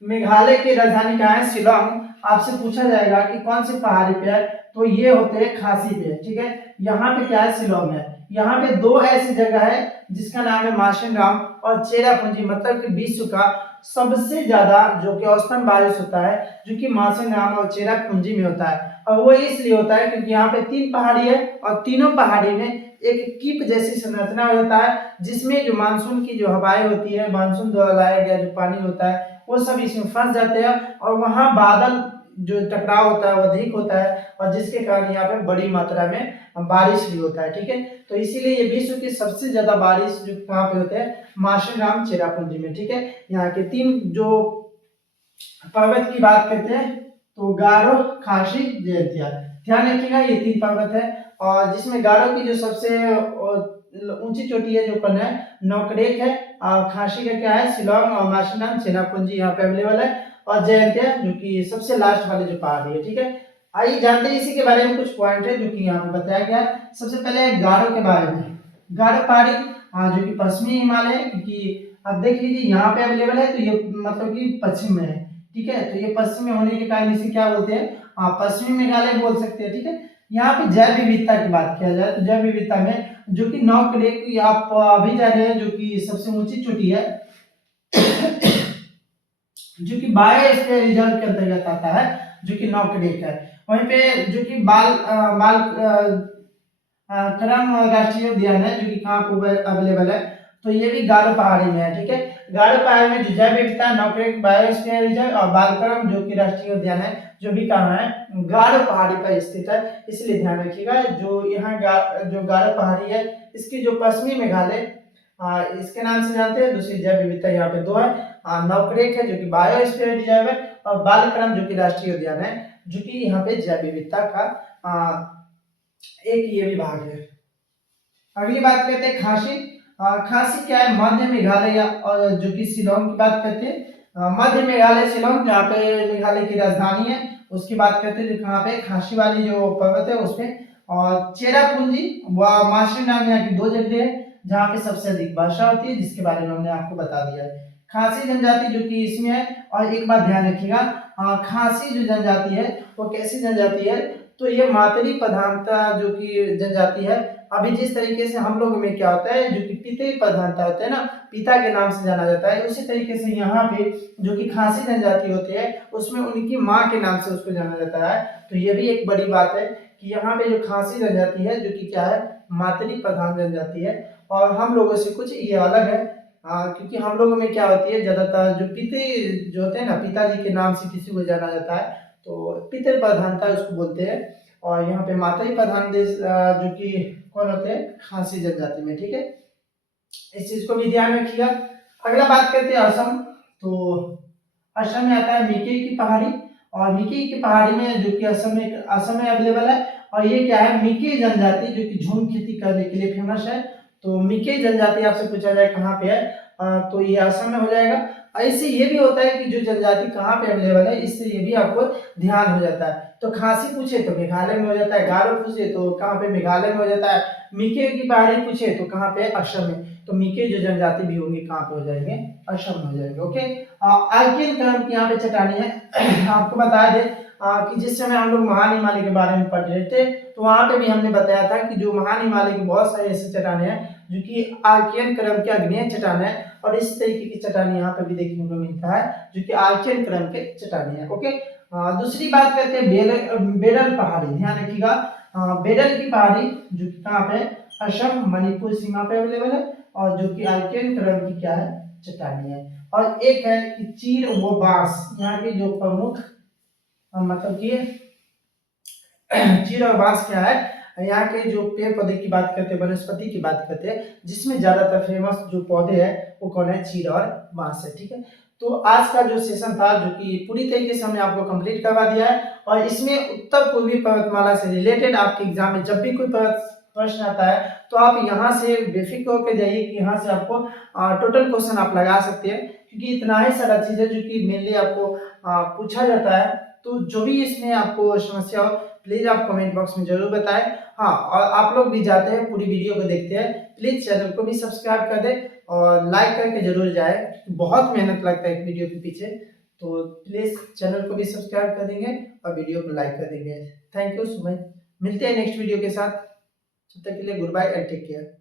मेघालय की राजधानी क्या है, शिलोंग। आपसे पूछा जाएगा कि कौन सी पहाड़ी पे है, तो ये होते हैं खासी पे, ठीक है। यहाँ पे क्या है, शिलोंग है। यहाँ पे दो ऐसी जगह है जिसका नाम है माशिनराम और चेरापूंजी, मतलब कि विश्व का सबसे ज्यादा जो कि औसतन बारिश होता है, जो कि माशिनराम और चेरापूंजी में होता है। और वो इसलिए होता है क्योंकि यहाँ पे तीन पहाड़ी है और तीनों पहाड़ी में एक कीप जैसी संरचना होता है, जिसमें जो मानसून की जो हवाएं होती है, मानसून द्वारा लाया गया जो पानी होता है वो सब इसमें फंस जाते हैं और वहां बादल जो टकराव होता है वो अधिक होता है, और जिसके कारण यहाँ पे बड़ी मात्रा में बारिश भी होता है, ठीक है। तो इसीलिए ये विश्व की सबसे ज्यादा बारिश जो कहाँ पे होते हैं, माशिनराम चेरापूंजी में, ठीक है। यहाँ के तीन जो पर्वत की बात करते हैं तो गारो, खासी, जयंतिया, ध्यान रखिएगा ये तीन पर्वत है। और जिसमें गारो की जो सबसे ऊंची चोटी है जो कौन है, नोकरेक है। और खासी का क्या है, शिलोंग, और माशिनराम चेरापूंजी यहाँ पे अवेलेबल है। और जयंतिया जो कि सबसे लास्ट वाली जो पहाड़ी है, ठीक है। आइए जानते हैं इसी के बारे में कुछ पॉइंट है जो कि यहाँ पे बताया गया है। सबसे पहले गारो के बारे में, गारो पहाड़ी जो कि पश्चिमी हिमालय है, क्योंकि अब देख लीजिए यहाँ पे अवेलेबल है तो ये मतलब कि पश्चिम में है, ठीक है। तो ये पश्चिम में होने के कारण इसे क्या बोलते हैं, पश्चिमी मेघालय बोल सकते हैं, ठीक है। यहाँ पे जैव विविधता की बात किया जाए तो जैव विविधता में जो कि नोकरेक आप अभी जा रहे हैं, जो कि सबसे ऊंची चोटी है, जो कि बायोस्फीयर रिजर्व के अंतर्गत आता है, जो कि नोकरेक है। वहीं पे जो कि बाल करम राष्ट्रीय उद्यान है, जो कि कहाँ पर अवेलेबल है, तो ये भी गारो पहाड़ी में है, ठीक है। गारो पहाड़ी में जो जैव विविधता, नोकरेक बायोस्फीयर रिजर्व और बालकरम जो कि राष्ट्रीय उद्यान है, जो भी कहाँ है, गारो पहाड़ी पर स्थित है। इसलिए ध्यान रखिएगा, जो यहाँ जो गारो पहाड़ी है इसकी जो पश्चिमी मेघालय इसके नाम से जानते हैं। दूसरी जैव विविधता यहाँ पे दो है, नोकरेक है जो कि बायोस्फीयर रिजर्व है, और बालकरम जो कि राष्ट्रीय उद्यान है, जो कि यहाँ पे जैव विविधता का एक ये विभाग है। अगली बात करते हैं खासी। खासी क्या है, मध्य मेघालय और जो कि शिलोंग की बात करते हैं। मध्य मेघालय शिलोंग जहाँ पे मेघालय की राजधानी है उसकी बात करते हैं, जो कहाँ पे खासी वाली जो पर्वत है उसमें। और चेरापूंजी व माशिनराम यहाँ की दो जगह है जहाँ पे सबसे अधिक वर्षा होती है, जिसके बारे में हमने आपको बता दिया है। खासी जनजाति जो कि इसमें है। और एक बात ध्यान रखिएगा, खासी जो जनजाति है वो कैसी जनजाति है, तो ये मातरी प्रधानता जो कि जनजाति है। अभी जिस तरीके से हम लोगों में क्या होता है, जो कि पितृ प्रधानता होता है ना, पिता के नाम से जाना जाता है, उसी तरीके से यहाँ पे जो कि खासी जनजाति होती है उसमें उनकी माँ के नाम से उसको जाना जाता है। तो ये भी एक बड़ी बात है कि यहाँ पे जो खासी जनजाति है जो कि क्या है, मातरी प्रधान जनजाति है। और हम लोगों से कुछ ये अलग है, क्योंकि हम लोगों में क्या होती है, ज्यादातर जो पितृ जो होते हैं ना, पिताजी के नाम से किसी को जाना जाता है, तो पितृ प्रधानता उसको बोलते हैं। और यहाँ पे मातृ प्रधान देश जो कि कौन होते हैं, खासी जनजाति में, ठीक है। इस चीज को भी ध्यान रखिएगा। अगला बात करते हैं असम। तो असम में आता है मिकी की पहाड़ी, और मिकी की पहाड़ी में जो कि असम में अवेलेबल है। और ये क्या है, मिकी जनजाति जो कि झूम खेती करने के लिए फेमस है। तो मिकी जनजाति आपसे पूछा जाए कहाँ पे है, तो ये असम में हो जाएगा। ऐसे ये भी होता है कि जो जनजाति कहाँ पे अवेलेबल है, इससे ये भी आपको ध्यान हो जाता है। तो खासी पूछे तो मेघालय में हो जाता है, गारो पूछे तो कहाँ पे, मेघालय में हो जाता है। मिके की पहाड़ी पूछे तो कहाँ पे, असम में। तो मिके जो जनजाति भी होंगे कहाँ पे हो जाएंगे, असम में हो जाएंगे, ओके। अल्केन क्रम की यहाँ पे चट्टानी है। आपको बता दें कि जिस समय हम लोग महान हिमालय के बारे में पढ़ रहे थे तो वहां पे भी हमने बताया था कि जो महान हिमालय के बहुत सारे ऐसे चट्टाने हैं जो कि आर्कियन क्रम के अग्नेय चट्टान है, और इस तरीके की चट्टानी यहाँ पे भी देखने को मिलता है जो कि आर्कियन क्रम के चट्टाने हैं। ओके, दूसरी बात करते हैं बेरल पहाड़ी। ध्यान रखिएगा, बेरल की पहाड़ी जो कि कहाँ पे असम मणिपुर सीमा पे अवेलेबल है, और जो कि आर्कियन क्रम की क्या है चट्टानी है। और एक है कि चीर व बांस, यहाँ के जो प्रमुख मतलब कि चीड़ और बांस क्या है, यहाँ के जो पेड़ पौधे की बात करते हैं, वनस्पति की बात करते हैं, जिसमें ज्यादातर फेमस जो पौधे हैं वो कौन है, चीड़ और बांस है। ठीक है, तो आज का जो सेशन था जो कि पूरी तरीके से हमने आपको कंप्लीट करवा दिया है, और इसमें उत्तर पूर्वी पर्वतमाला से रिलेटेड आपके एग्जाम में जब भी कोई प्रश्न आता है तो आप यहाँ से बेफिक्र होकर जाइए कि यहाँ से आपको टोटल क्वेश्चन आप लगा सकते हैं, क्योंकि इतना ही सारा चीज है जो कि मेनली आपको पूछा जाता है। तो जो भी इसमें आपको समस्या हो प्लीज आप कमेंट बॉक्स में जरूर बताएं। हाँ, और आप लोग भी जाते हैं पूरी वीडियो को देखते हैं, प्लीज चैनल को भी सब्सक्राइब कर दें और लाइक करके जरूर जाए, बहुत मेहनत लगता है एक वीडियो के पीछे। तो प्लीज चैनल को भी सब्सक्राइब कर देंगे और वीडियो को लाइक कर देंगे। थैंक यू सो मच, मिलते हैं नेक्स्ट वीडियो के साथ, तब तक के लिए goodbye and take care.